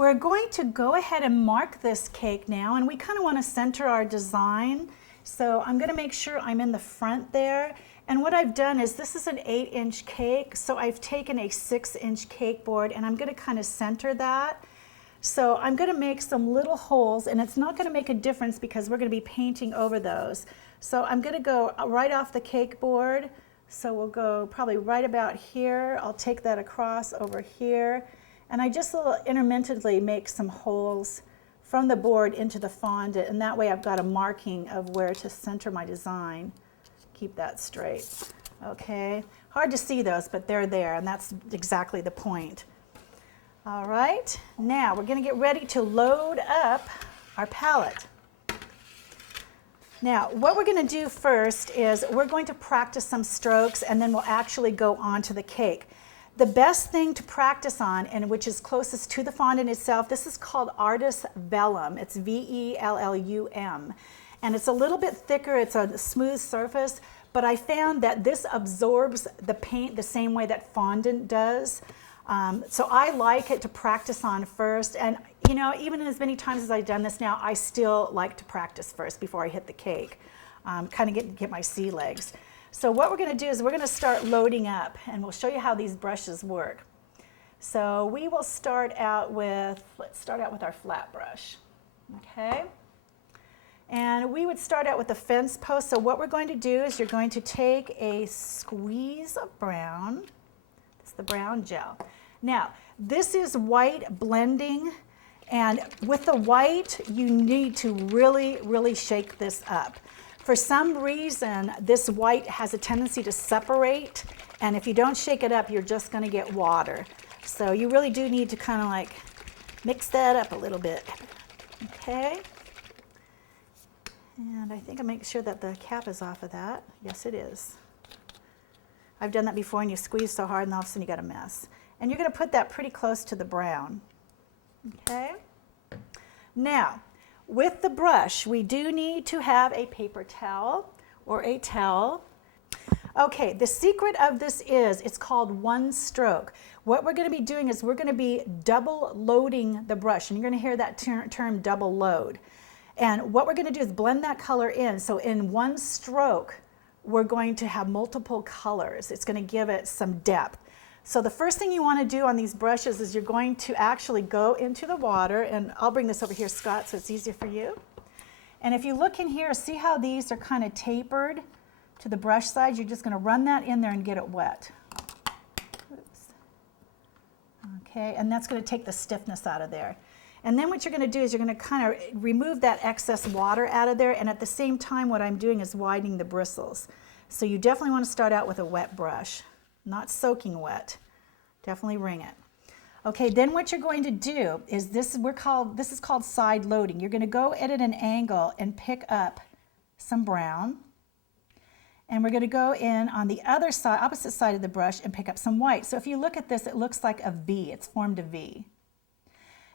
We're going to go ahead and mark this cake now, and we kind of want to center our design. So I'm going to make sure I'm in the front there. And what I've done is, this is an 8-inch cake, so I've taken a 6-inch cake board and I'm going to kind of center that. So I'm going to make some little holes, and it's not going to make a difference because we're going to be painting over those. So I'm going to go right off the cake board. So we'll go probably right about here. I'll take that across over here. And I just intermittently make some holes from the board into the fondant, and that way I've got a marking of where to center my design. Keep that straight. Okay, hard to see those, but they're there, and that's exactly the point. All right, now we're going to get ready to load up our palette. Now, what we're going to do first is we're going to practice some strokes, and then we'll actually go on to the cake. The best thing to practice on, and which is closest to the fondant itself, this is called Artist Vellum. It's V-E-L-L-U-M. And it's a little bit thicker, it's a smooth surface, but I found that this absorbs the paint the same way that fondant does. So I like it to practice on first, and you know, even as many times as I've done this now, I still like to practice first before I hit the cake, kind of get my sea legs. So what we're going to do is we're going to start loading up, and we'll show you how these brushes work. So we will start out with, let's start out with our flat brush, okay? And we would start out with the fence post. So what we're going to do is you're going to take a squeeze of brown. It's the brown gel. Now, this is white blending, and with the white, you need to really, really shake this up. For some reason, this white has a tendency to separate, and if you don't shake it up, you're just going to get water. So you really do need to kind of like mix that up a little bit. Okay. And I think I'll make sure that the cap is off of that. Yes, it is. I've done that before, and you squeeze so hard, and all of a sudden you got a mess. And you're going to put that pretty close to the brown. Okay. Now, with the brush, we do need to have a paper towel or a towel. Okay, the secret of this is it's called one stroke. What we're going to be doing is we're going to be double loading the brush, and you're going to hear that term double load. And what we're going to do is blend that color in. So in one stroke, we're going to have multiple colors. It's going to give it some depth. So the first thing you want to do on these brushes is you're going to actually go into the water, and I'll bring this over here, Scott, so it's easier for you. And if you look in here, see how these are kind of tapered to the brush side? You're just going to run that in there and get it wet. Oops. Okay, and that's going to take the stiffness out of there. And then what you're going to do is you're going to kind of remove that excess water out of there, and at the same time what I'm doing is widening the bristles. So you definitely want to start out with a wet brush. Not soaking wet. Definitely wring it. Okay, then what you're going to do is this is called side loading. You're going to go at an angle and pick up some brown. And we're going to go in on the other side, opposite side of the brush, and pick up some white. So if you look at this, it looks like a V. It's formed a V.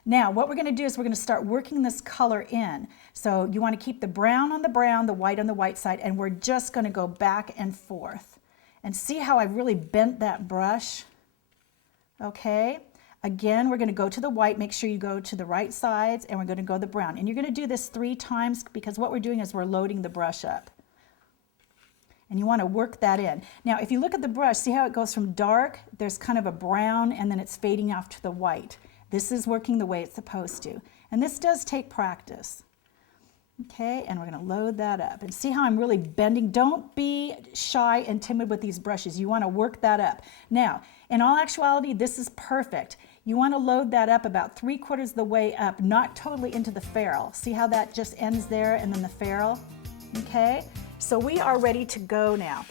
Now, what we're going to do is we're going to start working this color in. So you want to keep the brown on the brown, the white on the white side, and we're just going to go back and forth. And see how I've really bent that brush? Okay. Again, we're going to go to the white. Make sure you go to the right sides, and we're going to go to the brown. And you're going to do this 3 times because what we're doing is we're loading the brush up. And you want to work that in. Now, if you look at the brush, see how it goes from dark, there's kind of a brown, and then it's fading off to the white. This is working the way it's supposed to. And this does take practice. Okay, and we're going to load that up. And see how I'm really bending? Don't be shy and timid with these brushes. You want to work that up. Now, in all actuality, this is perfect. You want to load that up about 3/4 of the way up, not totally into the ferrule. See how that just ends there and then the ferrule? Okay, so we are ready to go now.